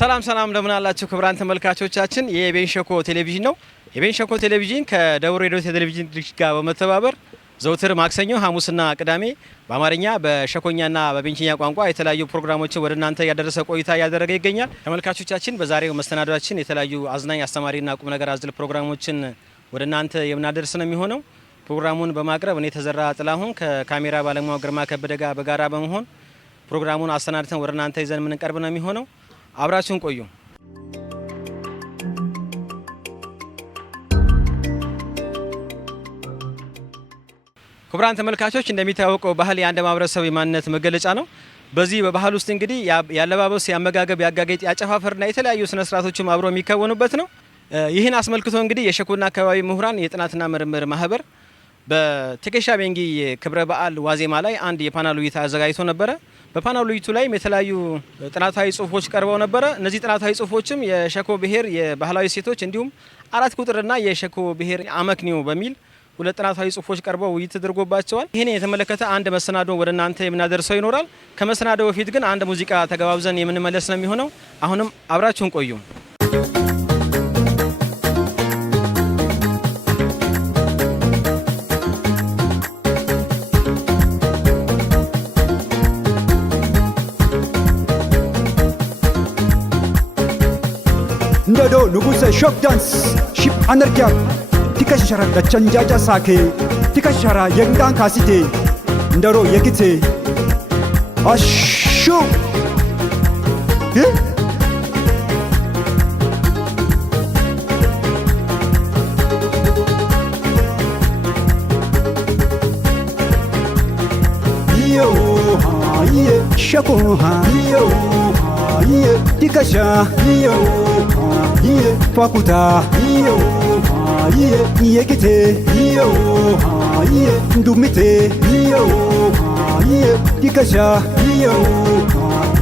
ሰላም እንደምን አላችሁ ክቡራን ተመልካቾቻችን፣ የቤንሸኮ ቴሌቪዥን ነው። የቤንሸኮ ቴሌቪዥን ከደቡብ ሬዲዮ ቴሌቪዥን ድርጅት ጋር በመተባበር ዘውትር ማክሰኞ፣ ሐሙስና ቅዳሜ በአማርኛ በሸኮኛና በቤንችኛ ቋንቋ የተለያዩ ፕሮግራሞችን ወደ እናንተ ያደረሰ ቆይታ ያደረገ ይገኛል። ተመልካቾቻችን በዛሬው መስተናዷችን የተለያዩ አዝናኝ፣ አስተማሪና ቁም ነገር አዘል ፕሮግራሞችን ወደ እናንተ የምናደርስ ነው የሚሆነው። ፕሮግራሙን በማቅረብ እኔ ተዘራ ጥላሁን ከካሜራ ባለሙያው ግርማ ከበደ ጋር በጋራ በመሆን ፕሮግራሙን አሰናድተን ወደ እናንተ ይዘን የምንቀርብ ነው የሚሆነው። አብራችሁን ቆዩ። ክቡራን ተመልካቾች እንደሚታወቀው ባህል የአንድ ማህበረሰብ የማንነት መገለጫ ነው። በዚህ በባህል ውስጥ እንግዲህ ያለባበስ፣ ያመጋገብ፣ ያጋጌጥ፣ ያጨፋፈርና የተለያዩ ስነ ስርዓቶችም አብሮ የሚከወኑበት ነው። ይህን አስመልክቶ እንግዲህ የሸኮና አካባቢ ምሁራን የጥናትና ምርምር ማህበር በቴኬሻ ቤንጊ ክብረ በዓል ዋዜማ ላይ አንድ የፓናል ውይይት አዘጋጅቶ ነበረ። በፓናል ውይይቱ ላይም የተለያዩ ጥናታዊ ጽሁፎች ቀርበው ነበረ። እነዚህ ጥናታዊ ጽሁፎችም የሸኮ ብሔር የባህላዊ ሴቶች እንዲሁም 4 ቁጥርና የሸኮ ብሔር አመክንዮ በሚል 2 ጥናታዊ ጽሁፎች ቀርበው ውይይት ተደርጎባቸዋል። ይህን የተመለከተ አንድ መሰናዶ ወደ እናንተ የምናደርሰው ይኖራል። ከመሰናዶ በፊት ግን አንድ ሙዚቃ ተገባብዘን የምንመለስ ነው የሚሆነው። አሁንም አብራችሁን ቆዩ። እንደዶ ንጉሰ ሾክ ዳንስ ሺፕ አነርጊያ ቲከሸራ ደቸንጃጃ ሳኬ ቲከሸራ የንዳን ካሲቴ እንደሮ የኪቴ አሹ ዮ ሃዬ ሸኮ ሃዮ ሃዬ ቲከሻ ዮ Iye fakuta iyo iye yekite iyo iye ndumite iyo iye dikasha iyo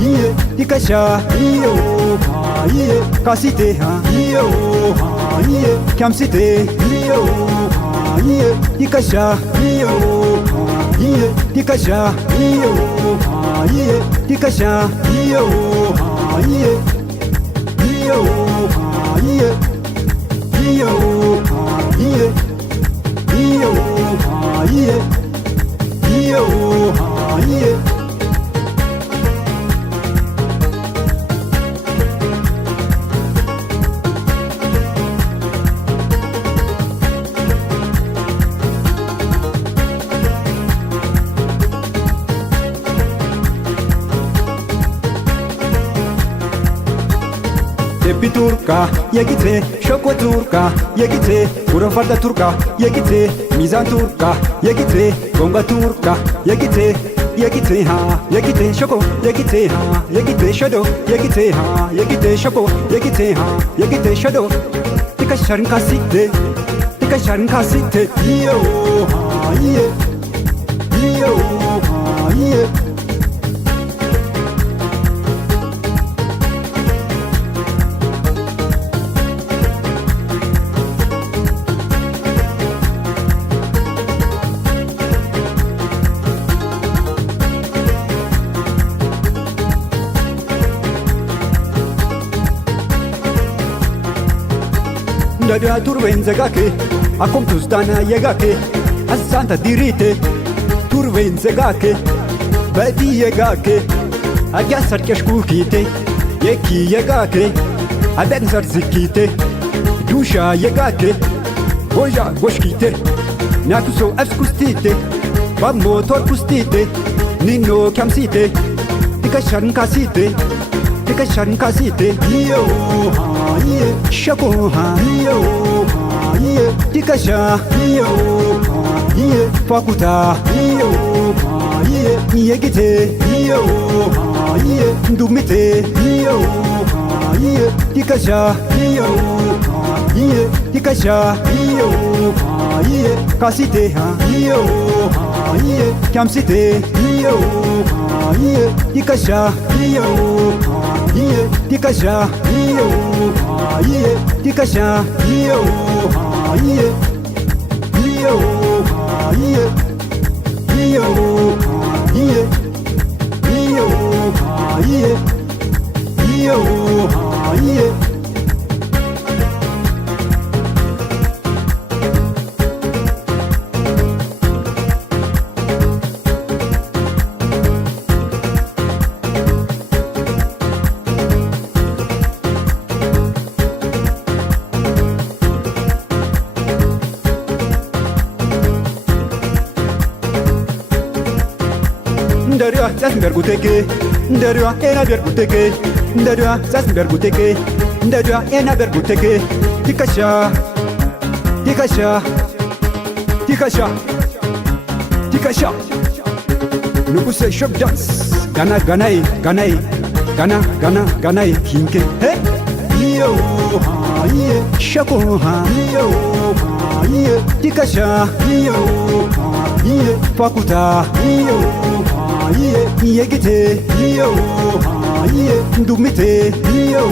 iye dikasha iyo iye kasite iyo iye kamsite iyo iye dikasha iyo iye dikasha iyo iye dikasha iyo iye iyo iye iyo iye iyo iye iyo iye ቢቱርካ የጊዜ ሸኮ ቱርካ የጊዜ ጉረፈርደ ቱርካ የጊዜ ሚዛን ቱርካ የጊዜ ጎንጋ ቱርካ የጊዜ የጊዜ ሃ የጊዜ ሸኮ የጊዜ ሃ የጊዜ ሸዶ የጊዜ ሃ የጊዜ ሸኮ የጊዜ ሃ የጊዜ ሸዶ ቲከሸርን ካሲቴ iyo iye iyo iye Ndada turben zegake akom tustana yegake asanta dirite turben zegake badi yegake agya sarkesh kukite yeki yegake adan zarzikite dusha yegake hoja goshkite nakuso askustite ba motor kustite nino kamsite tikashan kasite iyo iye shako iyo iye tikasha iyo iye fakuta iyo iye yegite iyo iye ndumite iyo iye tikasha iyo iye tikasha iyo iye kasite ha iyo iye kamsite iyo iye dikasha iyo iye dikasha iyo iye dikasha iyo iye iyo iye iyo iye iyo iye iyo iye Ndariwa zasmberguteke Ndariwa ena berguteke Ndariwa zasmberguteke Ndariwa ena berguteke Tikasha Tikasha Tikasha Tikasha Nukuse shop dance Gana ganai ganai Gana gana ganai kinke He Iyo Iye Shako ha Iyo Iye Tikasha Iyo Iye Fakuta Iyo iye yegite iyo iye ndumite iyo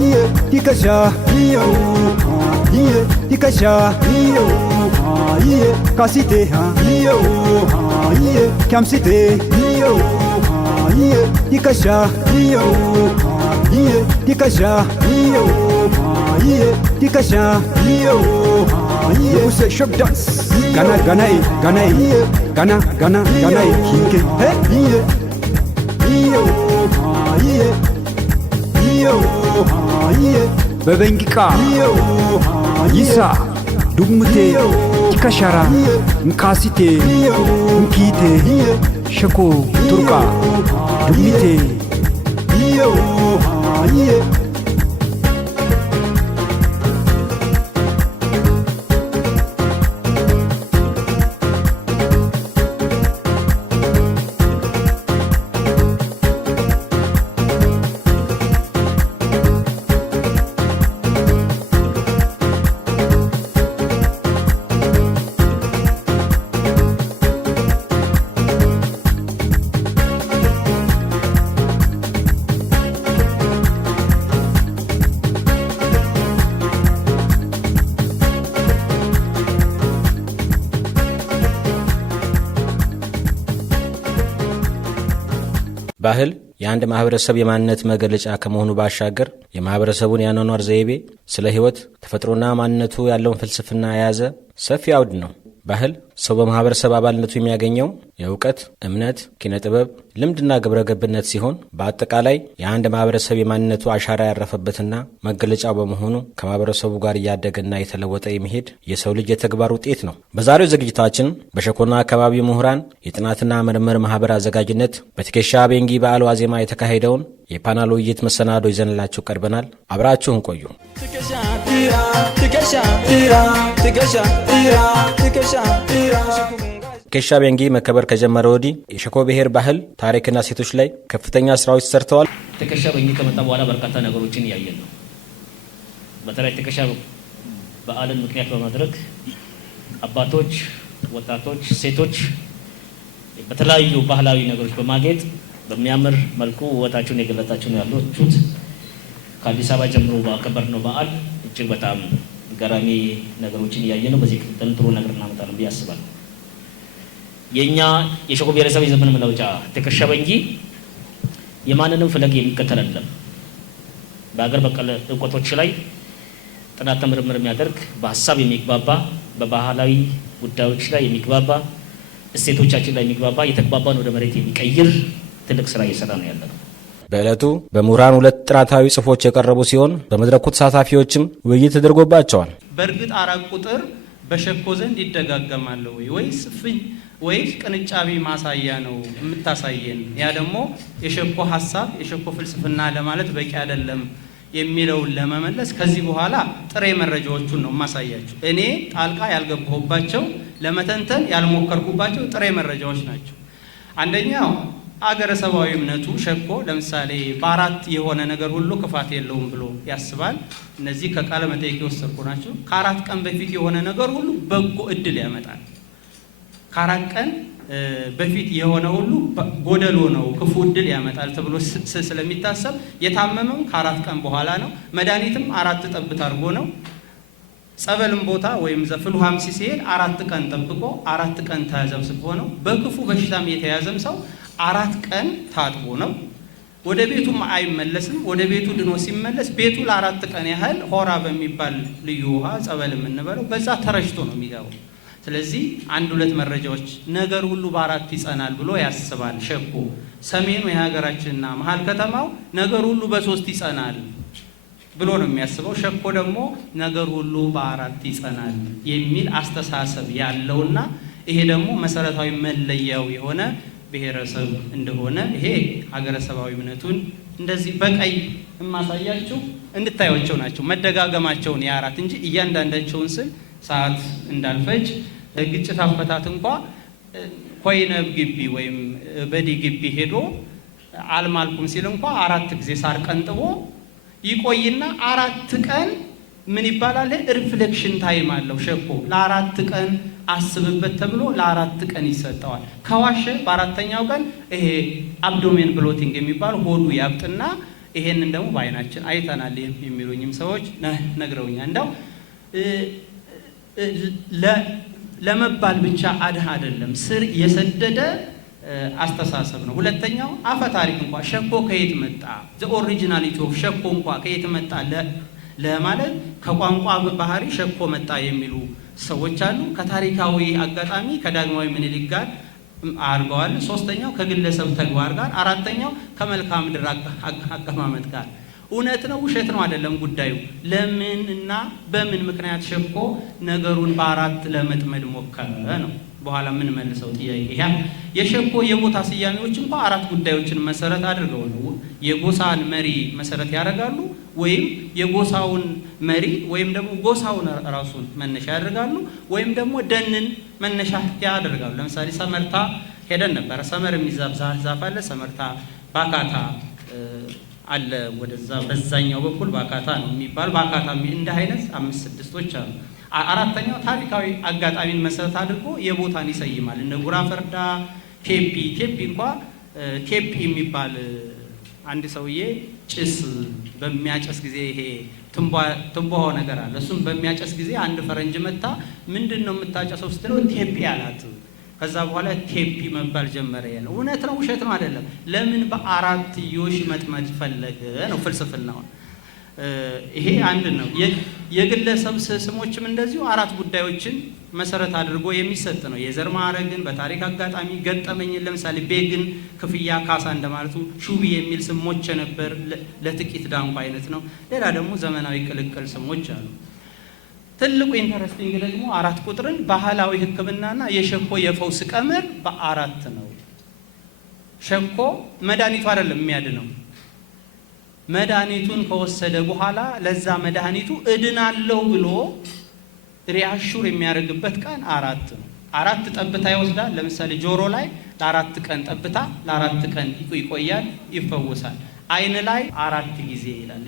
iye dikasha iyo iye dikasha iyo iye kasite ha iyo iye kamsite iyo iye dikasha iyo iye dikasha iyo iye dikasha iyo iye use shop dance gana ganai gana ganai kinke he iye iyo iye iyo iye bebengiqa yisa dugmute tikashara nkasite nkite shako turka dugmite iyo iye ባህል የአንድ ማህበረሰብ የማንነት መገለጫ ከመሆኑ ባሻገር የማህበረሰቡን ያኗኗር ዘይቤ፣ ስለ ህይወት ተፈጥሮና ማንነቱ ያለውን ፍልስፍና የያዘ ሰፊ አውድ ነው። ባህል ሰው በማህበረሰብ አባልነቱ የሚያገኘው የእውቀት፣ እምነት፣ ኪነ ጥበብ፣ ልምድና ግብረ ገብነት ሲሆን በአጠቃላይ የአንድ ማህበረሰብ የማንነቱ አሻራ ያረፈበትና መገለጫው በመሆኑ ከማህበረሰቡ ጋር እያደገና የተለወጠ የሚሄድ የሰው ልጅ የተግባር ውጤት ነው። በዛሬው ዝግጅታችን በሸኮና አካባቢ ምሁራን የጥናትና ምርምር ማህበር አዘጋጅነት በትከሻ ቤንጊ በዓል ዋዜማ የተካሄደውን የፓናል ውይይት መሰናዶ ይዘንላችሁ ቀርበናል። አብራችሁን ቆዩ። ትከሻ ቤንጊ መከበር ከጀመረ ወዲህ የሸኮ ብሔር ባህል ታሪክና ሴቶች ላይ ከፍተኛ ስራዎች ተሰርተዋል። ትከሻ ቤንጊ ከመጣ በኋላ በርካታ ነገሮችን እያየን ነው። በተለይ ትከሻ በዓልን ምክንያት በማድረግ አባቶች፣ ወጣቶች፣ ሴቶች በተለያዩ ባህላዊ ነገሮች በማጌጥ በሚያምር መልኩ ውበታቸውን የገለጣቸው ነው ያሉት። ከአዲስ አበባ ጀምሮ ባከበርነው በዓል እጅግ በጣም ገራሚ ነገሮችን እያየን ነው። በዚህ ቀጥል ጥሩ ነገር እናመጣለን ብዬ አስባለሁ። የኛ የሸኮ ብሔረሰብ የዘመን መለወጫ ትከሻ ቤንጊ የማንንም ፈለግ የሚከተል አይደለም። በአገር በቀል እውቀቶች ላይ ጥናት ምርምር የሚያደርግ በሀሳብ የሚግባባ በባህላዊ ጉዳዮች ላይ የሚግባባ እሴቶቻችን ላይ የሚግባባ የተግባባን ወደ መሬት የሚቀይር ትልቅ ስራ እየሰራ ነው ያለው። በዕለቱ በምሁራን 2 ጥናታዊ ጽሑፎች የቀረቡ ሲሆን በመድረኩ ተሳታፊዎችም ውይይት ተደርጎባቸዋል። በእርግጥ 4 ቁጥር በሸኮ ዘንድ ይደጋገማል ወይስ ቅንጫቢ ማሳያ ነው የምታሳየን? ያ ደግሞ የሸኮ ሀሳብ የሸኮ ፍልስፍና ለማለት በቂ አይደለም የሚለውን ለመመለስ ከዚህ በኋላ ጥሬ መረጃዎቹን ነው ማሳያችሁ። እኔ ጣልቃ ያልገባሁባቸው ለመተንተን ያልሞከርኩባቸው ጥሬ መረጃዎች ናቸው። አንደኛው አገረ ሰባዊ እምነቱ ሸኮ ለምሳሌ በአራት የሆነ ነገር ሁሉ ክፋት የለውም ብሎ ያስባል። እነዚህ ከቃለ መጠይቅ የወሰድኩ ናቸው። ከአራት ቀን በፊት የሆነ ነገር ሁሉ በጎ እድል ያመጣል። ከአራት ቀን በፊት የሆነ ሁሉ ጎደሎ ነው፣ ክፉ እድል ያመጣል ተብሎ ስለሚታሰብ የታመመም ከአራት ቀን በኋላ ነው። መድኃኒትም 4 ጠብታ አድርጎ ነው። ጸበልም ቦታ ወይም ዘፍልውሃም ሲሄድ 4 ቀን ጠብቆ 4 ቀን ተዘብስቦ ነው። በክፉ በሽታም የተያዘም ሰው 4 ቀን ታጥቦ ነው። ወደ ቤቱም አይመለስም። ወደ ቤቱ ድኖ ሲመለስ ቤቱ ለ4 ቀን ያህል ሆራ በሚባል ልዩ ውሃ ጸበል የምንበለው በዛ ተረጭቶ ነው የሚገባው። ስለዚህ 1-2 መረጃዎች ነገር ሁሉ በ4 ይጸናል ብሎ ያስባል ሸኮ። ሰሜኑ የሀገራችንና መሀል ከተማው ነገር ሁሉ በ3 ይጸናል ብሎ ነው የሚያስበው። ሸኮ ደግሞ ነገር ሁሉ በ4 ይጸናል የሚል አስተሳሰብ ያለውና ይሄ ደግሞ መሰረታዊ መለያው የሆነ ብሔረሰብ እንደሆነ ይሄ ሀገረ ሰባዊ እምነቱን እንደዚህ በቀይ የማሳያችሁ እንድታዩቸው ናቸው። መደጋገማቸውን የ4 እንጂ እያንዳንዳቸውን ስል ሰዓት እንዳልፈጅ ግጭት አፈታት እንኳ ኮይነብ ግቢ ወይም በዲ ግቢ ሄዶ አልማልኩም ሲል እንኳ 4 ጊዜ ሳር ቀንጥቦ ይቆይና 4 ቀን ምን ይባላል ሪፍሌክሽን ታይም አለው ሸኮ። ለ4 ቀን አስብበት ተብሎ ለ4 ቀን ይሰጠዋል። ከዋሸ በ4ኛው ቀን ይሄ አብዶሜን ብሎቲንግ የሚባል ሆዱ ያብጥና ይሄንን ደግሞ በአይናችን አይተናል የሚሉኝም ሰዎች ነግረውኛል። እንደው ለመባል ብቻ አድህ አይደለም፣ ስር የሰደደ አስተሳሰብ ነው። ሁለተኛው አፈ ታሪክ እንኳን ሸኮ ከየት መጣ ዘ ኦሪጂናሊቲ ኦፍ ሸኮ እንኳን ከየት መጣ ለማለት ከቋንቋ ባህሪ ሸኮ መጣ የሚሉ ሰዎች አሉ። ከታሪካዊ አጋጣሚ ከዳግማዊ ምኒልክ ጋር አድርገዋል። ሶስተኛው ከግለሰብ ተግባር ጋር፣ አራተኛው ከመልክዓ ምድር አቀማመጥ ጋር። እውነት ነው ውሸት ነው አይደለም ጉዳዩ። ለምን እና በምን ምክንያት ሸኮ ነገሩን በ4 ለመጥመድ ሞከረ ነው በኋላ ምን መልሰው ጥያቄ። ያ የሸኮ የቦታ ስያሜዎች እንኳን 4 ጉዳዮችን መሰረት አድርገው ነው። የጎሳን መሪ መሰረት ያደርጋሉ፣ ወይም የጎሳውን መሪ ወይም ደግሞ ጎሳውን ራሱን መነሻ ያደርጋሉ፣ ወይም ደግሞ ደንን መነሻ ያደርጋሉ። ለምሳሌ ሰመርታ ሄደን ነበር። ሰመር የሚዛብ ዛፍ አለ። ሰመርታ ባካታ አለ። ወደዛ በዛኛው በኩል ባካታ ነው የሚባል። ባካታ እንደ አይነት 5-6ቶች አሉ። አራተኛው ታሪካዊ አጋጣሚን መሰረት አድርጎ የቦታን ይሰይማል። እነ ጉራ ፈርዳ፣ ቴፒ እንኳ ቴፒ የሚባል አንድ ሰውዬ ጭስ በሚያጨስ ጊዜ ይሄ ትንቧሆ ነገር አለ። እሱም በሚያጨስ ጊዜ አንድ ፈረንጅ መታ ምንድን ነው የምታጨሰው ስትለው ቴፒ አላት። ከዛ በኋላ ቴፒ መባል ጀመረ። ነው እውነት ነው ውሸት ነው አይደለም። ለምን በ4ዮሽ መጥመድ ፈለገ ነው ፍልስፍናው። ይሄ አንድ ነው። የግለሰብ ስሞችም እንደዚሁ 4 ጉዳዮችን መሰረት አድርጎ የሚሰጥ ነው። የዘር ማዕረግን፣ በታሪክ አጋጣሚ ገጠመኝን፣ ለምሳሌ ቤግን ክፍያ ካሳ እንደማለቱ፣ ሹቢ የሚል ስሞች ነበር ለጥቂት ዳንኳ አይነት ነው። ሌላ ደግሞ ዘመናዊ ቅልቅል ስሞች አሉ። ትልቁ ኢንተረስቲንግ ደግሞ 4 ቁጥርን ባህላዊ ሕክምናና የሸኮ የፈውስ ቀመር በ4 ነው። ሸኮ መድኃኒቱ አይደለም የሚያድነው። መድኃኒቱን ከወሰደ በኋላ ለዛ መድኃኒቱ እድናለሁ ብሎ ሪአሹር የሚያደርግበት ቀን 4 ነው። 4 ጠብታ ይወስዳል። ለምሳሌ ጆሮ ላይ ለ4 ቀን ጠብታ ለ4 ቀን ይቆያል፣ ይፈወሳል። አይን ላይ 4 ጊዜ ይላል።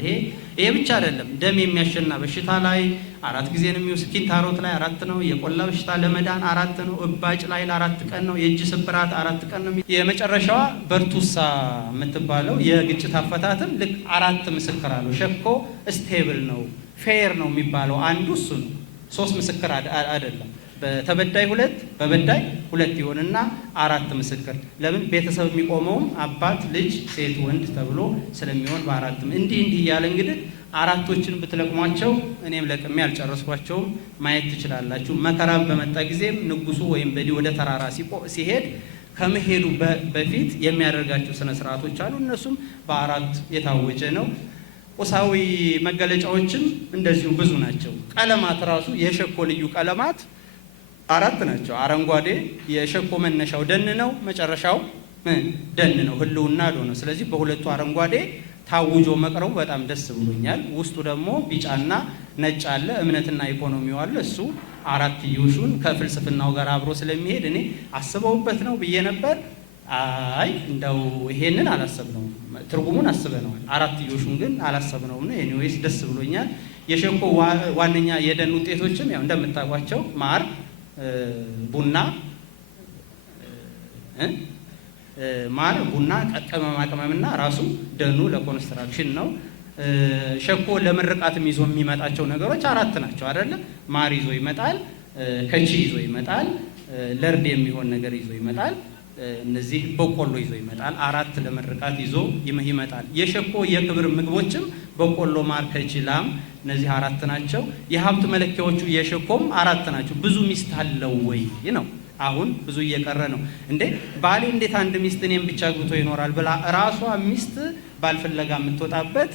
ይሄ ብቻ አይደለም። ደም የሚያሸና በሽታ ላይ 4 ጊዜ ነው የሚወስድ። ኪንታሮት ላይ 4 ነው። የቆላ በሽታ ለመዳን 4 ነው። እባጭ ላይ ለ4 ቀን ነው። የእጅ ስብራት 4 ቀን ነው። የመጨረሻዋ በርቱሳ የምትባለው የግጭት አፈታትም ልክ 4 ምስክር አለው። ሸኮ ስቴብል ነው፣ ፌር ነው የሚባለው አንዱ እሱ ነው። 3 ምስክር አይደለም። በተበዳይ 2 በበዳይ 2 ይሆንና 4 ምስክር። ለምን ቤተሰብ የሚቆመውም አባት፣ ልጅ፣ ሴት፣ ወንድ ተብሎ ስለሚሆን በ4 እንዲህ እያለ እንግዲህ 4ቶችን ብትለቅሟቸው እኔም ለቅሜ አልጨረስኳቸውም ማየት ትችላላችሁ። መከራ በመጣ ጊዜም ንጉሱ ወይም በዲ ወደ ተራራ ሲሄድ ከመሄዱ በፊት የሚያደርጋቸው ስነ ስርዓቶች አሉ። እነሱም በ4 የታወጀ ነው። ቁሳዊ መገለጫዎችም እንደዚሁ ብዙ ናቸው። ቀለማት ራሱ የሸኮ ልዩ ቀለማት 4 ናቸው። አረንጓዴ የሸኮ መነሻው ደን ነው፣ መጨረሻው ደን ነው፣ ህልውና ነው። ስለዚህ በሁለቱ አረንጓዴ ታውጆ መቅረቡ በጣም ደስ ብሎኛል። ውስጡ ደግሞ ቢጫና ነጭ አለ፣ እምነትና ኢኮኖሚው አለ። እሱ 4ዮሹን ከፍልስፍናው ጋር አብሮ ስለሚሄድ እኔ አስበውበት ነው ብዬ ነበር። አይ እንደው ይሄንን አላሰብነውም፣ ትርጉሙን አስበነዋል፣ አራትዮሹን ግን አላሰብነውም ነው። ኤኒዌይስ ደስ ብሎኛል። የሸኮ ዋነኛ የደን ውጤቶችም ያው እንደምታውቋቸው ማር፣ ቡና ቅመማ ቅመምና ራሱ ደኑ ለኮንስትራክሽን ነው። ሸኮ ለምርቃትም ይዞ የሚመጣቸው ነገሮች 4 ናቸው አይደለ? ማር ይዞ ይመጣል፣ ከቺ ይዞ ይመጣል፣ ለርድ የሚሆን ነገር ይዞ ይመጣል፣ እነዚህ በቆሎ ይዞ ይመጣል። 4 ለምርቃት ይዞ ይመጣል። የሸኮ የክብር ምግቦችም በቆሎ፣ ማር፣ ከቺ፣ ላም እነዚህ 4 ናቸው። የሀብት መለኪያዎቹ የሸኮም 4 ናቸው። ብዙ ሚስት አለው ወይ ነው አሁን ብዙ እየቀረ ነው። እንዴ ባሌ እንዴት አንድ ሚስት እኔም ብቻ አግብቶ ይኖራል ብላ ራሷ ሚስት ባልፈለጋ የምትወጣበት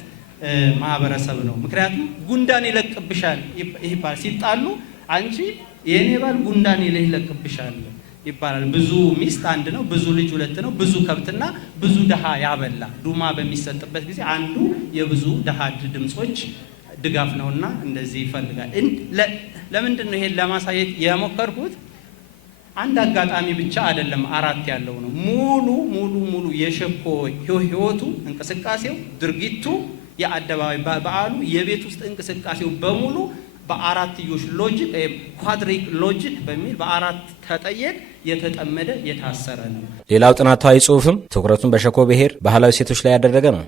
ማህበረሰብ ነው። ምክንያቱም ጉንዳን ይለቅብሻል ይባል ሲጣሉ፣ አንቺ የኔ ባል ጉንዳን ይለቅብሻል ይባላል። ብዙ ሚስት 1 ነው፣ ብዙ ልጅ 2 ነው፣ ብዙ ከብትና ብዙ ደሃ ያበላ ዱማ በሚሰጥበት ጊዜ አንዱ የብዙ ደሃ ድምጾች ድጋፍ ነውና እንደዚህ ይፈልጋል። ለምንድን ነው ይሄን ለማሳየት የሞከርኩት? አንድ አጋጣሚ ብቻ አይደለም 4 ያለው ነው። ሙሉ የሸኮ ህይወቱ፣ እንቅስቃሴው፣ ድርጊቱ፣ የአደባባይ በዓሉ፣ የቤት ውስጥ እንቅስቃሴው በሙሉ በአራትዮሽ ሎጂክ ወይም ኳድሪክ ሎጂክ በሚል በ4 ተጠየቅ የተጠመደ የታሰረ ነው። ሌላው ጥናታዊ ጽሑፍም ትኩረቱን በሸኮ ብሔር ባህላዊ ሴቶች ላይ ያደረገ ነው።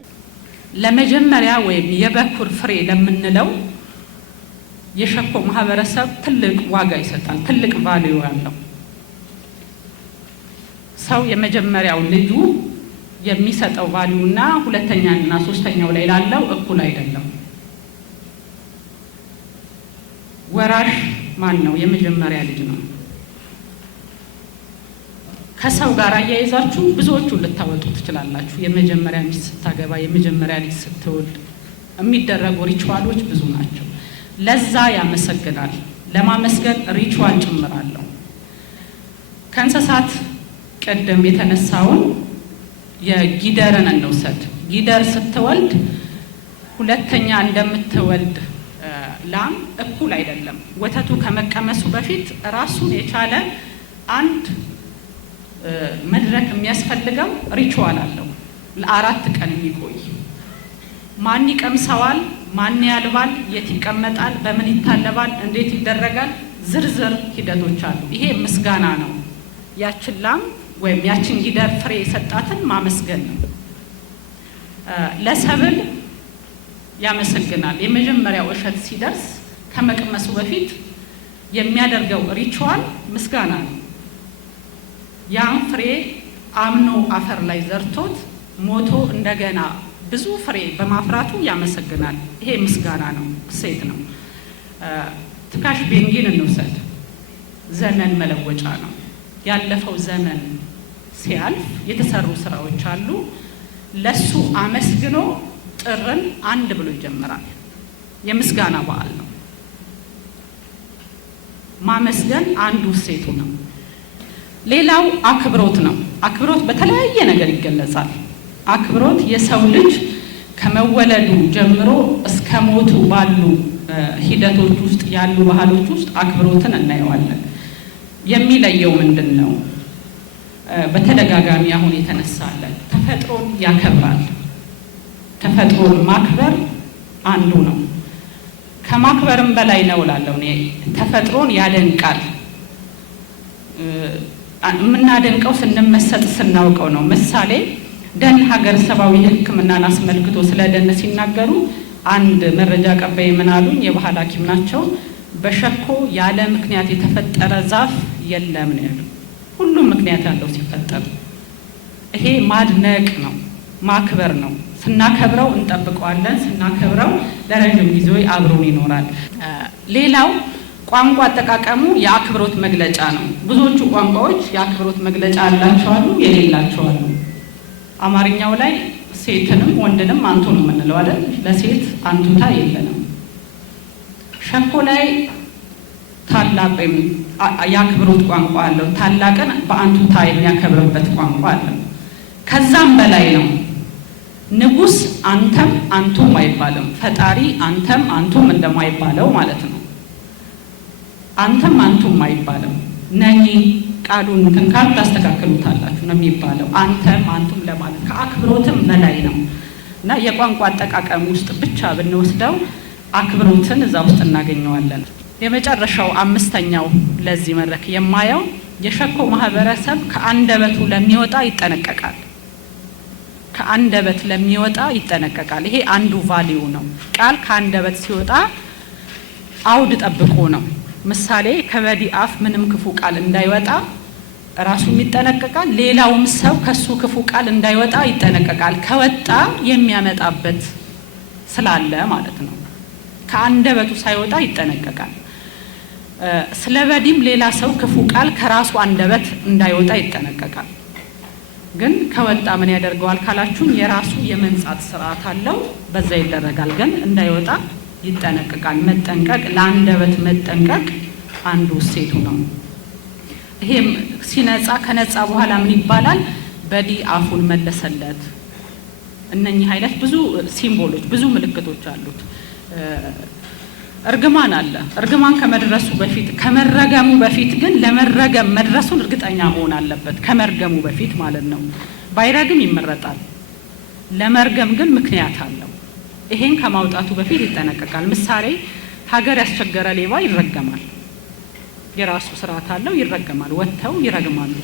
ለመጀመሪያ ወይም የበኩር ፍሬ ለምንለው የሸኮ ማህበረሰብ ትልቅ ዋጋ ይሰጣል። ትልቅ ቫልዩ ያለው ሰው የመጀመሪያው ልጁ የሚሰጠው ቫልዩና ሁለተኛና ሶስተኛው ላይ ላለው እኩል አይደለም። ወራሽ ማን ነው? የመጀመሪያ ልጅ ነው። ከሰው ጋር አያይዛችሁ ብዙዎቹን ልታወጡ ትችላላችሁ። የመጀመሪያ ሚስት ስታገባ፣ የመጀመሪያ ልጅ ስትወልድ የሚደረጉ ሪቹዋሎች ብዙ ናቸው። ለዛ ያመሰግናል። ለማመስገን ሪቹዋል ጭምራለሁ። ከእንስሳት ቀደም የተነሳውን የጊደርን እንውሰድ። ጊደር ስትወልድ ሁለተኛ እንደምትወልድ ላም እኩል አይደለም። ወተቱ ከመቀመሱ በፊት ራሱን የቻለ አንድ መድረክ የሚያስፈልገው ሪቹዋል አለው። ለ4 ቀን የሚቆይ ማን ይቀምሰዋል፣ ማን ያልባል፣ የት ይቀመጣል፣ በምን ይታለባል፣ እንዴት ይደረጋል፣ ዝርዝር ሂደቶች አሉ። ይሄ ምስጋና ነው። ያችን ላም ወይም ያችን ጊደር ፍሬ የሰጣትን ማመስገን ነው። ለሰብል ያመሰግናል። የመጀመሪያው እሸት ሲደርስ ከመቅመሱ በፊት የሚያደርገው ሪቹዋል ምስጋና ነው። ያን ፍሬ አምኖ አፈር ላይ ዘርቶት ሞቶ እንደገና ብዙ ፍሬ በማፍራቱ ያመሰግናል። ይሄ ምስጋና ነው፣ እሴት ነው። ትካሽ ቤንጊን እንውሰድ። ዘመን መለወጫ ነው። ያለፈው ዘመን ሲያልፍ የተሰሩ ስራዎች አሉ። ለሱ አመስግኖ ጥርን 1 ብሎ ይጀምራል። የምስጋና በዓል ነው። ማመስገን አንዱ እሴቱ ነው። ሌላው አክብሮት ነው። አክብሮት በተለያየ ነገር ይገለጻል። አክብሮት የሰው ልጅ ከመወለዱ ጀምሮ እስከ ሞቱ ባሉ ሂደቶች ውስጥ ያሉ ባህሎች ውስጥ አክብሮትን እናየዋለን። የሚለየው ምንድን ነው? በተደጋጋሚ አሁን የተነሳለን ተፈጥሮን ያከብራል። ተፈጥሮን ማክበር አንዱ ነው። ከማክበርም በላይ ነው እላለሁ እኔ። ተፈጥሮን ያደንቃል። የምናደንቀው ስንመሰጥ ስናውቀው ነው። ምሳሌ ደን ሀገር ሰባዊ ሕክምናን አስመልክቶ ስለ ደን ሲናገሩ አንድ መረጃ ቀባይ ምን አሉኝ? የባህል ሐኪም ናቸው። በሸኮ ያለ ምክንያት የተፈጠረ ዛፍ የለም ነው ያሉ። ሁሉም ምክንያት ያለው ሲፈጠር። ይሄ ማድነቅ ነው፣ ማክበር ነው። ስናከብረው እንጠብቀዋለን። ስናከብረው ለረጅም ጊዜ አብሮን ይኖራል። ሌላው ቋንቋ አጠቃቀሙ የአክብሮት መግለጫ ነው። ብዙዎቹ ቋንቋዎች የአክብሮት መግለጫ አላቸው አሉ፣ የሌላቸው አሉ። አማርኛው ላይ ሴትንም ወንድንም አንቱ ነው የምንለው አይደል? ለሴት አንቱታ የለንም። ሸኮ ላይ ታላቅ ወይም የአክብሮት ቋንቋ አለው። ታላቅን በአንቱታ የሚያከብርበት ቋንቋ አለው። ከዛም በላይ ነው። ንጉስ አንተም አንቱም አይባልም። ፈጣሪ አንተም አንቱም እንደማይባለው ማለት ነው። አንተም አንቱም አይባልም። ነኚ ቃሉን እንትን ካሉ ታስተካክሉታላችሁ ነው የሚባለው። አንተም አንቱም ለማለት ከአክብሮትም በላይ ነው እና የቋንቋ አጠቃቀም ውስጥ ብቻ ብንወስደው አክብሮትን እዛ ውስጥ እናገኘዋለን። የመጨረሻው አምስተኛው ለዚህ መድረክ የማየው የሸኮ ማህበረሰብ ከአንደበቱ ለሚወጣ ይጠነቀቃል። ከአንደበት ለሚወጣ ይጠነቀቃል። ይሄ አንዱ ቫልዩ ነው። ቃል ከአንደበት ሲወጣ አውድ ጠብቆ ነው። ምሳሌ ከበዲ አፍ ምንም ክፉ ቃል እንዳይወጣ ራሱም ይጠነቀቃል። ሌላውም ሰው ከሱ ክፉ ቃል እንዳይወጣ ይጠነቀቃል። ከወጣ የሚያመጣበት ስላለ ማለት ነው። ከአንደበቱ ሳይወጣ ይጠነቀቃል። ስለ በዲም ሌላ ሰው ክፉ ቃል ከራሱ አንደበት እንዳይወጣ ይጠነቀቃል። ግን ከወጣ ምን ያደርገዋል ካላችሁም የራሱ የመንጻት ስርዓት አለው፣ በዛ ይደረጋል። ግን እንዳይወጣ ይጠነቀቃል። መጠንቀቅ፣ ለአንደበት መጠንቀቅ አንዱ እሴቱ ነው። ይሄም ሲነጻ ከነጻ በኋላ ምን ይባላል? በዲ አፉን መለሰለት። እነኚህ አይነት ብዙ ሲምቦሎች ብዙ ምልክቶች አሉት። እርግማን አለ። እርግማን ከመድረሱ በፊት ከመረገሙ በፊት ግን ለመረገም መድረሱን እርግጠኛ መሆን አለበት። ከመርገሙ በፊት ማለት ነው። ባይረግም ይመረጣል። ለመርገም ግን ምክንያት አለው። ይሄን ከማውጣቱ በፊት ይጠነቀቃል። ምሳሌ ሀገር ያስቸገረ ሌባ ይረገማል። የራሱ ስርዓት አለው፣ ይረገማል። ወጥተው ይረግማሉ።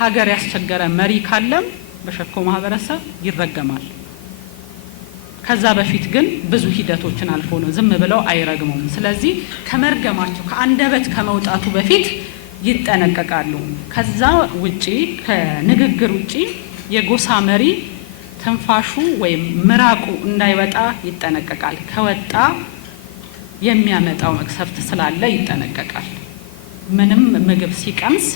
ሀገር ያስቸገረ መሪ ካለም በሸኮ ማህበረሰብ ይረገማል። ከዛ በፊት ግን ብዙ ሂደቶችን አልፎ ነው፣ ዝም ብለው አይረግሙም። ስለዚህ ከመርገማቸው ከአንደበት ከመውጣቱ በፊት ይጠነቀቃሉ። ከዛ ውጪ ከንግግር ውጪ የጎሳ መሪ ትንፋሹ ወይም ምራቁ እንዳይወጣ ይጠነቀቃል። ከወጣ የሚያመጣው መቅሰፍት ስላለ ይጠነቀቃል። ምንም ምግብ ሲቀምስ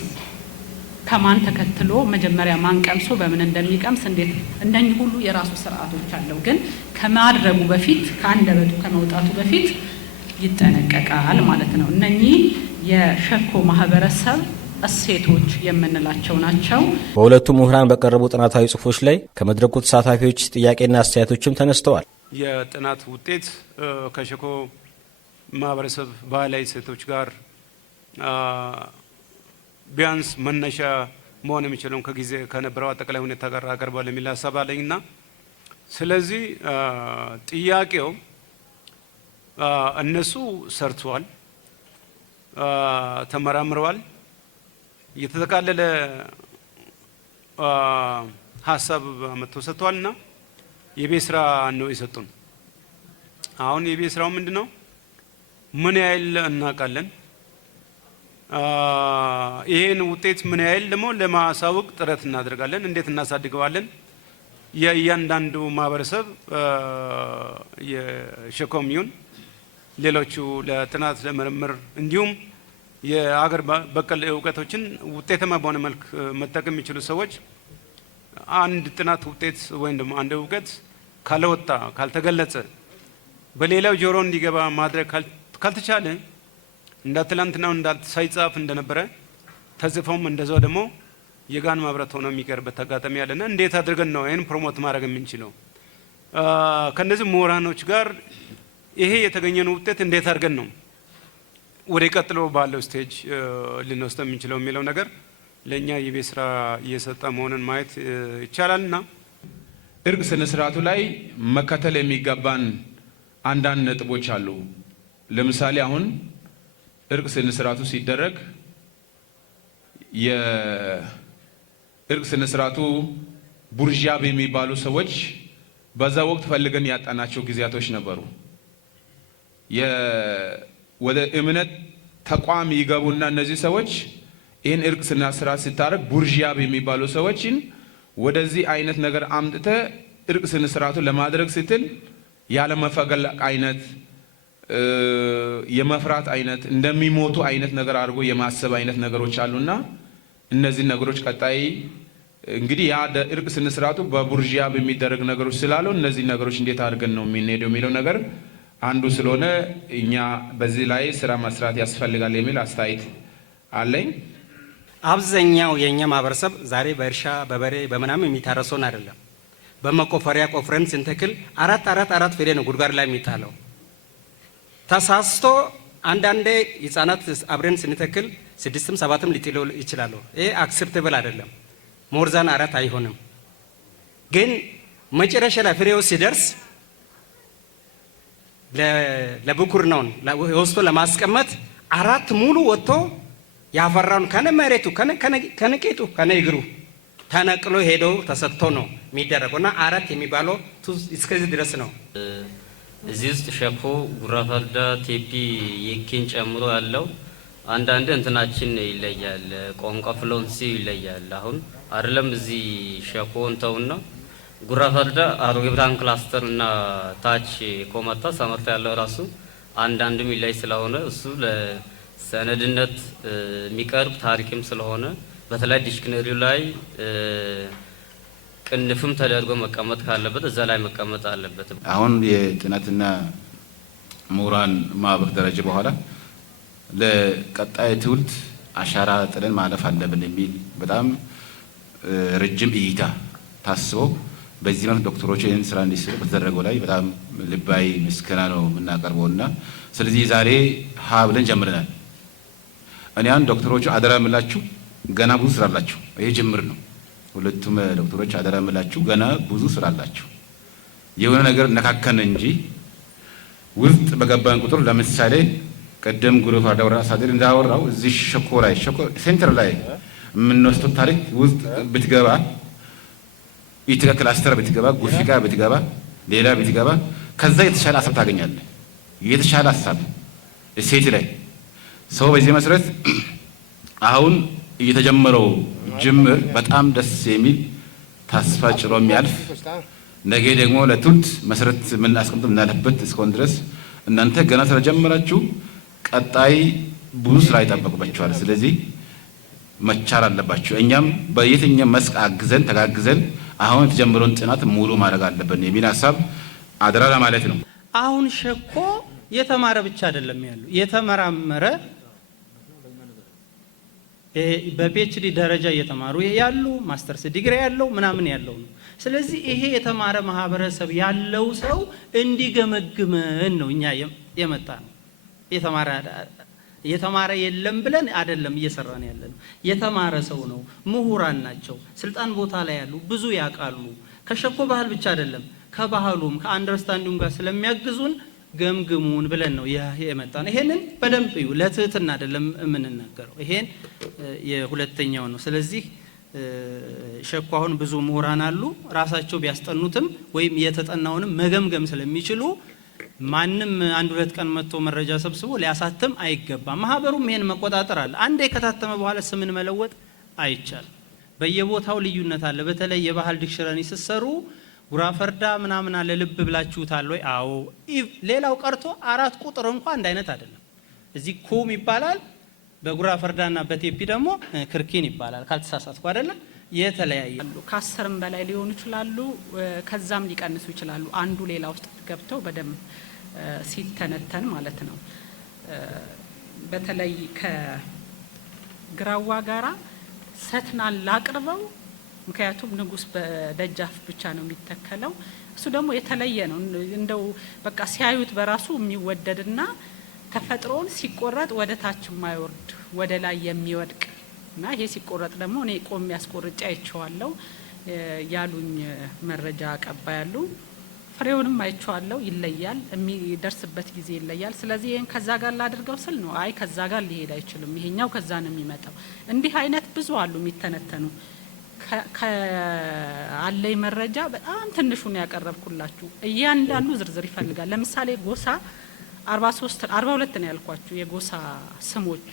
ከማን ተከትሎ መጀመሪያ ማን ቀምሶ በምን እንደሚቀምስ እንዴት እንደኚህ ሁሉ የራሱ ስርዓቶች አለው። ግን ከማድረጉ በፊት ከአንደበቱ ከመውጣቱ በፊት ይጠነቀቃል ማለት ነው። እነኚህ የሸኮ ማህበረሰብ እሴቶች የምንላቸው ናቸው። በሁለቱ ምሁራን በቀረቡ ጥናታዊ ጽሁፎች ላይ ከመድረኩ ተሳታፊዎች ጥያቄና አስተያየቶችም ተነስተዋል። የጥናት ውጤት ከሸኮ ማህበረሰብ ባህላዊ እሴቶች ጋር ቢያንስ መነሻ መሆን የሚችለውን ከጊዜ ከነበረው አጠቃላይ ሁኔታ ጋር አቀርባለሁ የሚል ሀሳብ አለኝና ስለዚህ ጥያቄው እነሱ ሰርተዋል፣ ተመራምረዋል፣ የተጠቃለለ ሀሳብ መጥተው ሰጥተዋልና የቤት ስራ ነው የሰጡን። አሁን የቤት ስራው ምንድነው? ምን ያህል እናውቃለን? ይሄን ውጤት ምን ያህል ደግሞ ለማሳወቅ ጥረት እናደርጋለን? እንዴት እናሳድገዋለን? የእያንዳንዱ ማህበረሰብ የሸኮም ይሁን ሌሎቹ ለጥናት ለምርምር እንዲሁም የአገር በቀል እውቀቶችን ውጤታማ በሆነ መልክ መጠቀም የሚችሉ ሰዎች አንድ ጥናት ውጤት ወይም ደግሞ አንድ እውቀት ካልወጣ ካልተገለጸ በሌላው ጆሮ እንዲገባ ማድረግ ካልተቻለ እንደ ትላንትናው ሳይጻፍ እንደነበረ ተጽፎም እንደዛው ደግሞ የጋን ማብራት ሆኖ የሚቀርበት አጋጣሚ ያለና እንዴት አድርገን ነው ይሄን ፕሮሞት ማድረግ የምንችለው? ከነዚህ ምሁራኖች ጋር ይሄ የተገኘነው ውጤት እንዴት አድርገን ነው ወደ ቀጥሎ ባለው ስቴጅ ልንወስድ የምንችለው የሚለው ነገር ለኛ የቤት ስራ እየሰጠ መሆኑን ማየት ይቻላልና እርቅ ስነ ስርዓቱ ላይ መከተል የሚገባን አንዳንድ ነጥቦች አሉ። ለምሳሌ አሁን እርቅ ስነ ስርዓቱ ሲደረግ የእርቅ ስነ ስርዓቱ ቡርዣብ የሚባሉ ሰዎች በዛ ወቅት ፈልገን ያጣናቸው ጊዜያቶች ነበሩ። ወደ እምነት ተቋም ይገቡና እነዚህ ሰዎች ይህን እርቅ ስነ ስርዓት ሲታረግ ቡርዣብ የሚባሉ ሰዎችን ወደዚህ አይነት ነገር አምጥተ እርቅ ስነ ስርዓቱን ለማድረግ ስትል ያለ መፈገል አይነት የመፍራት አይነት እንደሚሞቱ አይነት ነገር አድርጎ የማሰብ አይነት ነገሮች አሉና እነዚህ ነገሮች ቀጣይ እንግዲህ ያ እርቅ ስነ ስርዓቱ በቡርዣብ የሚደረግ ነገሮች ስላሉ እነዚህ ነገሮች እንዴት አድርገን ነው የምንሄደው የሚለው ነገር አንዱ ስለሆነ እኛ በዚህ ላይ ስራ መስራት ያስፈልጋል የሚል አስተያየት አለኝ። አብዛኛው የኛ ማህበረሰብ ዛሬ በእርሻ በበሬ በመናም የሚታረሰውን አይደለም። በመቆፈሪያ ቆፍረን ስንተክል አራት ፍሬ ነው ጉድጓድ ላይ የሚጣለው። ተሳስቶ አንዳንዴ ህፃናት አብረን ስንተክል 6ም 7ም ሊጥሉ ይችላሉ። ይሄ አክሴፕተብል አይደለም። ሞርዛን 4 አይሆንም። ግን መጨረሻ ላይ ፍሬው ሲደርስ ለብኩርናውን ወስቶ ለማስቀመጥ 4 ሙሉ ወጥቶ ያፈራውን ከነመሬቱ ከነቄጡ ከነእግሩ ተነቅሎ ሄዶ ተሰጥቶ ነው የሚደረገውና 4 የሚባለው እስከዚህ ድረስ ነው። እዚህ ውስጥ ሸኮ፣ ጉራ ፈርዳ፣ ቴፒ፣ የኬን ጨምሮ ያለው አንዳንድ እንትናችን ይለያል። ቋንቋ ፍሎንሲ ይለያል። አሁን አይደለም እዚህ ሸኮ እንተውና ጉራ ፈርዳ አሮጌ ብርሃን ክላስተር እና ታች ኮመታ ሰመርታ ያለው ራሱ አንዳንድም ይለይ ስለሆነ እሱ ለሰነድነት የሚቀርብ ታሪክም ስለሆነ በተለይ ዲክሽነሪው ላይ ቅንፍም ተደርጎ መቀመጥ ካለበት እዛ ላይ መቀመጥ አለበት። አሁን የጥናትና ምሁራን ማህበር ደረጃ በኋላ ለቀጣይ ትውልድ አሻራ ጥለን ማለፍ አለብን የሚል በጣም ረጅም እይታ ታስቦ በዚህ መልክ ዶክተሮች ይህን ስራ እንዲሰሩ በተደረገው ላይ በጣም ልባዊ ምስጋና ነው የምናቀርበውና ስለዚህ ዛሬ ሀ ብለን ጀምረናል። እኔ አንድ ዶክተሮቹ አደራ የምላችሁ ገና ብዙ ስራ አላችሁ። ይሄ ጅምር ነው። ሁለቱም ዶክተሮች አደራ የምላችሁ ገና ብዙ ስራ አላችሁ። የሆነ ነገር ነካከን እንጂ ውስጥ በገባን ቁጥር ለምሳሌ ቀደም ጉሩፋ ዳውራ ሳደር እንዳወራው እዚህ ሸኮ ላይ ሸኮ ሴንተር ላይ የምንወስደው ታሪክ ውስጥ ብትገባ ኢትዮጵያ ክላስተር ብትገባ ጉፊቃ ብትገባ ሌላ ብትገባ ከዛ የተሻለ ሀሳብ ታገኛለህ። የተሻለ ሀሳብ እሴት ላይ ሰው በዚህ መሰረት አሁን እየተጀመረው ጅምር በጣም ደስ የሚል ተስፋ ጭሮ የሚያልፍ ነገ ደግሞ ለትውልድ መሰረት የምናስቀምጥ የምናልፍበት እስከሆነ ድረስ እናንተ ገና ስለጀመራችሁ ቀጣይ ብዙ ስራ ይጠበቅባችኋል። ስለዚህ መቻል አለባችሁ። እኛም በየትኛው መስክ አግዘን ተጋግዘን አሁን የተጀመረውን ጥናት ሙሉ ማድረግ አለብን የሚል ሀሳብ አደራ ለማለት ነው። አሁን ሸኮ የተማረ ብቻ አይደለም ያለው የተመራመረ በፒኤችዲ ደረጃ እየተማሩ ያሉ ማስተርስ ዲግሪ ያለው ምናምን ያለው ነው። ስለዚህ ይሄ የተማረ ማህበረሰብ ያለው ሰው እንዲገመግመን ነው እኛ የመጣ ነው። የተማረ የለም ብለን አይደለም እየሰራን ያለን። የተማረ ሰው ነው፣ ምሁራን ናቸው፣ ስልጣን ቦታ ላይ ያሉ ብዙ ያውቃሉ። ከሸኮ ባህል ብቻ አይደለም ከባህሉም ከአንደርስታንዲንግ ጋር ስለሚያግዙን ገምግሙን ብለን ነው የመጣ ነው። ይሄንን በደንብ እዩ። ለትህትና አይደለም የምንናገረው። ይሄን የሁለተኛው ነው። ስለዚህ ሸኮ አሁን ብዙ ምሁራን አሉ። ራሳቸው ቢያስጠኑትም ወይም የተጠናውንም መገምገም ስለሚችሉ ማንም 1-2 ቀን መጥቶ መረጃ ሰብስቦ ሊያሳትም አይገባም። ማህበሩም ይሄን መቆጣጠር አለ። አንዴ ከታተመ በኋላ ስምን መለወጥ አይቻልም። በየቦታው ልዩነት አለ። በተለይ የባህል ዲክሽነሪ ሲሰሩ ጉራ ፈርዳ ምናምን አለ። ልብ ብላችሁታል ወይ? አዎ። ሌላው ቀርቶ 4 ቁጥር እንኳን አንድ አይነት አይደለም። እዚህ ኩም ይባላል፣ በጉራ ፈርዳና በቴፒ ደግሞ ክርኪን ይባላል። ካልተሳሳትኩ አይደለ? የተለያየ ከ10ም በላይ ሊሆኑ ይችላሉ፣ ከዛም ሊቀንሱ ይችላሉ። አንዱ ሌላ ውስጥ ገብተው በደንብ ሲተነተን ማለት ነው። በተለይ ከግራዋ ጋራ ሰትናን ላቅርበው፣ ምክንያቱም ንጉስ በደጃፍ ብቻ ነው የሚተከለው። እሱ ደግሞ የተለየ ነው። እንደው በቃ ሲያዩት በራሱ የሚወደድና ተፈጥሮን ሲቆረጥ ወደ ታች የማይወርድ ወደ ላይ የሚወድቅ እና ይሄ ሲቆረጥ ደግሞ እኔ ቆም ያስቆርጬ አይቼዋለሁ ያሉኝ መረጃ አቀባያሉ። ፍሬውንም አይቼዋለሁ። ይለያል፣ የሚደርስበት ጊዜ ይለያል። ስለዚህ ይሄን ከዛ ጋር ላድርገው ስል ነው አይ ከዛ ጋር ሊሄድ አይችልም፣ ይሄኛው ከዛ ነው የሚመጣው። እንዲህ አይነት ብዙ አሉ የሚተነተኑ። ከአለይ መረጃ በጣም ትንሹን ያቀረብኩላችሁ። እያንዳንዱ ዝርዝር ይፈልጋል። ለምሳሌ ጎሳ 42 ነው ያልኳችሁ የጎሳ ስሞች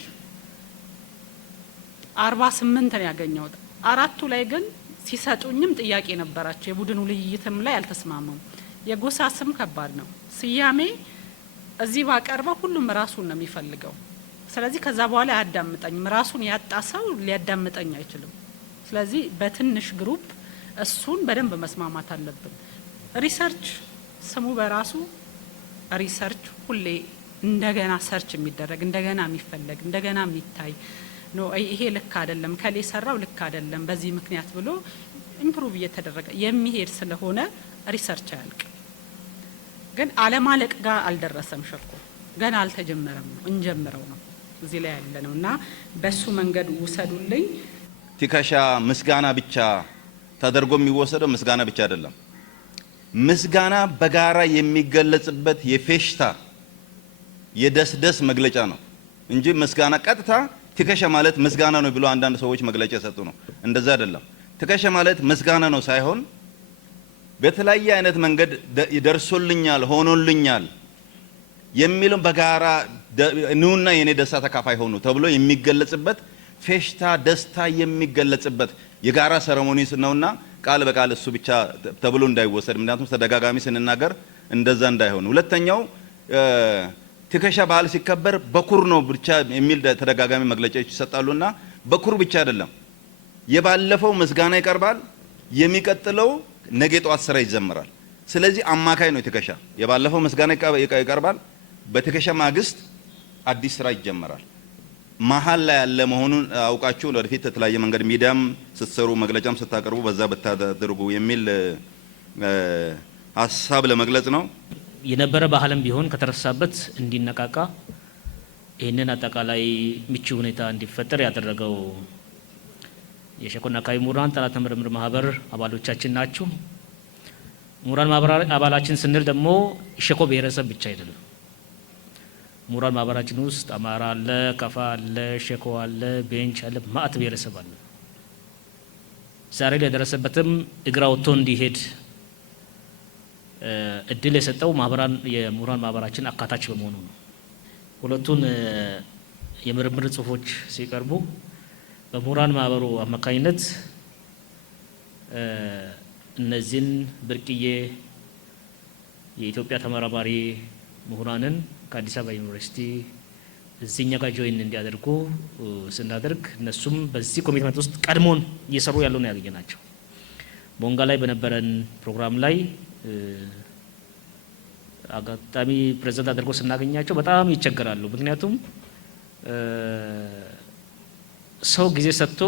48 ነው ያገኘሁት። 4ቱ ላይ ግን ሲሰጡኝም ጥያቄ ነበራቸው። የቡድኑ ልይይትም ላይ አልተስማሙም። የጎሳ ስም ከባድ ነው። ስያሜ እዚህ ባቀርበው ሁሉም ራሱን ነው የሚፈልገው። ስለዚህ ከዛ በኋላ አያዳምጠኝም። ራሱን ያጣ ሰው ሊያዳምጠኝ አይችልም። ስለዚህ በትንሽ ግሩፕ እሱን በደንብ መስማማት አለብን። ሪሰርች ስሙ በራሱ ሪሰርች ሁሌ እንደገና ሰርች የሚደረግ እንደገና የሚፈለግ እንደገና የሚታይ ነው። ይሄ ልክ አይደለም፣ ከሌ ሰራው ልክ አይደለም፣ በዚህ ምክንያት ብሎ ኢምፕሩቭ እየተደረገ የሚሄድ ስለሆነ ሪሰርች አያልቅም። ግን አለማለቅ ጋር አልደረሰም። ሸኮ ገና አልተጀመረም ነው፣ እንጀምረው ነው። እዚህ ላይ ያለ ነውና በሱ መንገድ ውሰዱልኝ። ትከሻ ምስጋና ብቻ ተደርጎ የሚወሰደው ምስጋና ብቻ አይደለም። ምስጋና በጋራ የሚገለጽበት የፌሽታ የደስደስ መግለጫ ነው እንጂ ምስጋና ቀጥታ ትከሻ ማለት ምስጋና ነው ብሎ አንዳንድ ሰዎች መግለጫ ሰጡ ነው። እንደዛ አይደለም። ትከሻ ማለት ምስጋና ነው ሳይሆን በተለያየ አይነት መንገድ ይደርሶልኛል ሆኖልኛል የሚለው በጋራ ኑና የኔ ደስታ ተካፋይ ሆኑ ተብሎ የሚገለጽበት ፌሽታ ደስታ የሚገለጽበት የጋራ ሰረሞኒ ነውና ቃል በቃል እሱ ብቻ ተብሎ እንዳይወሰድ፣ ምክንያቱም ተደጋጋሚ ስንናገር እንደዛ እንዳይሆን። ሁለተኛው ትከሻ በዓል ሲከበር በኩር ነው ብቻ የሚል ተደጋጋሚ መግለጫዎች ይሰጣሉና በኩር ብቻ አይደለም። የባለፈው ምስጋና ይቀርባል፣ የሚቀጥለው ነገ ጧት ስራ ይጀምራል። ስለዚህ አማካይ ነው ትከሻ። የባለፈው ምስጋና ይቀርባል፣ በትከሻ ማግስት አዲስ ስራ ይጀምራል። መሀል ላይ ያለ መሆኑን አውቃችሁ ወደፊት የተለያየ መንገድ ሚዲያም ስትሰሩ መግለጫም ስታቀርቡ በዛ በታደርጉ የሚል ሀሳብ ለመግለጽ ነው። የነበረ ባህልም ቢሆን ከተረሳበት እንዲነቃቃ ይህንን አጠቃላይ ምቹ ሁኔታ እንዲፈጠር ያደረገው የሸኮና አካባቢ ምሁራን ጥናትና ምርምር ማህበር አባሎቻችን ናቸው። ምሁራን ማህበር አባላችን ስንል ደግሞ ሸኮ ብሔረሰብ ብቻ አይደለም። ምሁራን ማህበራችን ውስጥ አማራ አለ፣ ከፋ አለ፣ ሸኮ አለ፣ ቤንች አለ፣ ማአት ብሔረሰብ አለ። ዛሬ ላይ የደረሰበትም እግራ ወጥቶ እንዲሄድ እድል የሰጠው የምሁራን ማህበራችን አካታች በመሆኑ ነው። ሁለቱን የምርምር ጽሁፎች ሲቀርቡ በምሁራን ማህበሩ አማካኝነት እነዚህን ብርቅዬ የኢትዮጵያ ተመራማሪ ምሁራንን ከአዲስ አበባ ዩኒቨርሲቲ እዚህኛ ጋር ጆይን እንዲያደርጉ ስናደርግ እነሱም በዚህ ኮሚትመንት ውስጥ ቀድሞን እየሰሩ ያለው ነው ያገኘናቸው። ቦንጋ ላይ በነበረን ፕሮግራም ላይ አጋጣሚ ፕሬዝዳንት አድርጎ ስናገኛቸው በጣም ይቸገራሉ። ምክንያቱም ሰው ጊዜ ሰጥቶ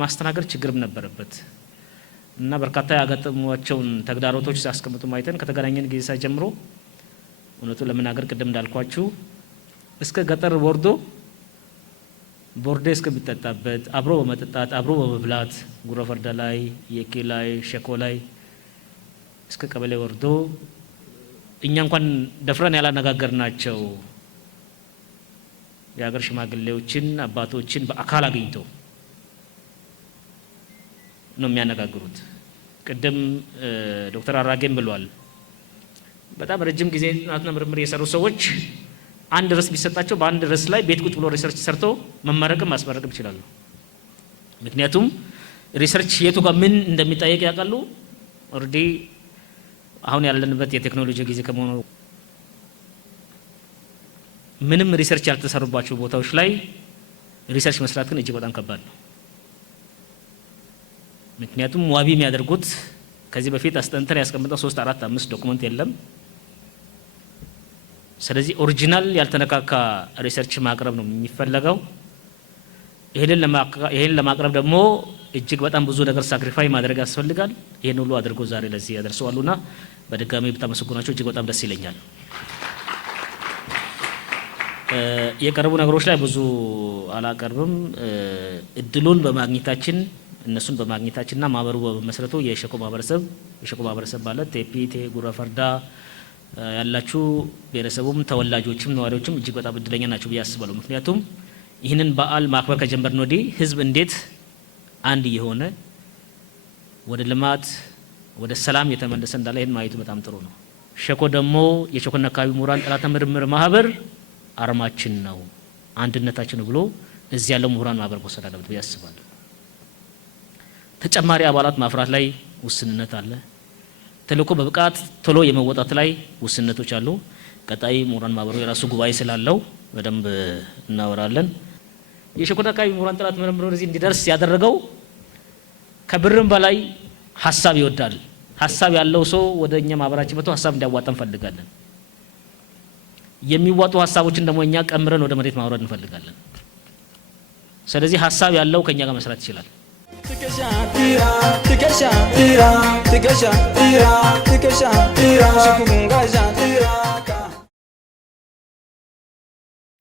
ማስተናገድ ችግርም ነበረበት እና በርካታ ያጋጠሟቸውን ተግዳሮቶች ሲያስቀምጡ ማይተን ከተገናኘን ጊዜ ሳይጀምሮ እውነቱን ለመናገር ቅድም እንዳልኳችሁ እስከ ገጠር ቦርዴ እስከሚጠጣበት አብሮ በመጠጣት አብሮ በመብላት ጉራ ፈርዳ ላይ፣ የኬ ላይ፣ ሸኮ ላይ እስከ ቀበሌ ወርዶ እኛ እንኳን ደፍረን ያላነጋገርናቸው የሀገር ሽማግሌዎችን አባቶችን በአካል አግኝቶ ነው የሚያነጋግሩት። ቅድም ዶክተር አራጌም ብሏል። በጣም ረጅም ጊዜ ጥናትና ምርምር የሰሩ ሰዎች አንድ ርዕስ ቢሰጣቸው በአንድ ርዕስ ላይ ቤት ቁጭ ብሎ ሪሰርች ሰርቶ መመረቅም ማስመረቅም ይችላሉ። ምክንያቱም ሪሰርች የቱ ጋር ምን እንደሚጠየቅ ያውቃሉ። ኦልሬዲ አሁን ያለንበት የቴክኖሎጂ ጊዜ ከመሆኑ ምንም ሪሰርች ያልተሰሩባቸው ቦታዎች ላይ ሪሰርች መስራት ግን እጅግ በጣም ከባድ ነው። ምክንያቱም ዋቢ የሚያደርጉት ከዚህ በፊት አስጠንተን ያስቀምጠው 3፣ 4፣ 5 ዶክመንት የለም። ስለዚህ ኦሪጂናል ያልተነካካ ሪሰርች ማቅረብ ነው የሚፈለገው። ይሄን ለማቅረብ ደግሞ እጅግ በጣም ብዙ ነገር ሳክሪፋይ ማድረግ ያስፈልጋል። ይሄን ሁሉ አድርጎ ዛሬ ለዚህ ያደርሰዋሉና በድጋሚ ብታመሰግናቸው እጅግ በጣም ደስ ይለኛል። የቀረቡ ነገሮች ላይ ብዙ አላቀርብም። እድሉን በማግኘታችን እነሱን በማግኘታችንና ማህበሩ በመሰረቱ የሸኮ ማህበረሰብ ማለት ቴፒ፣ ጉራ ፈርዳ ያላችሁ ብሔረሰቡም ተወላጆችም ነዋሪዎችም እጅግ በጣም እድለኛ ናቸው ብዬ አስባለሁ። ምክንያቱም ይህንን በዓል ማክበር ከጀመርን ወዲህ ህዝብ እንዴት አንድ የሆነ ወደ ልማት ወደ ሰላም የተመለሰ እንዳለ ይህን ማየቱ በጣም ጥሩ ነው። ሸኮ ደግሞ የሸኮና አካባቢ ምሁራን ጥናትና ምርምር ማህበር አርማችን ነው፣ አንድነታችን ነው ብሎ እዚህ ያለው ምሁራን ማህበር መውሰድ አለበት ብዬ አስባለሁ። ተጨማሪ አባላት ማፍራት ላይ ውስንነት አለ። ተልእኮ በብቃት ቶሎ የመወጣት ላይ ውስንነቶች አሉ። ቀጣይ ምሁራን ማህበሩ የራሱ ጉባኤ ስላለው በደንብ እናወራለን። የሸኮና አካባቢ ምሁራን ጥናት ምርምር እዚህ እንዲደርስ ያደረገው ከብርም በላይ ሀሳብ ይወዳል። ሀሳብ ያለው ሰው ወደኛ ማህበራችን መጥቶ ሀሳብ እንዲያዋጣ እንፈልጋለን። የሚዋጡ ሀሳቦችን ደግሞ እኛ ቀምረን ወደ መሬት ማውረድ እንፈልጋለን። ስለዚህ ሀሳብ ያለው ከኛ ጋር መስራት ይችላል። ትከሻ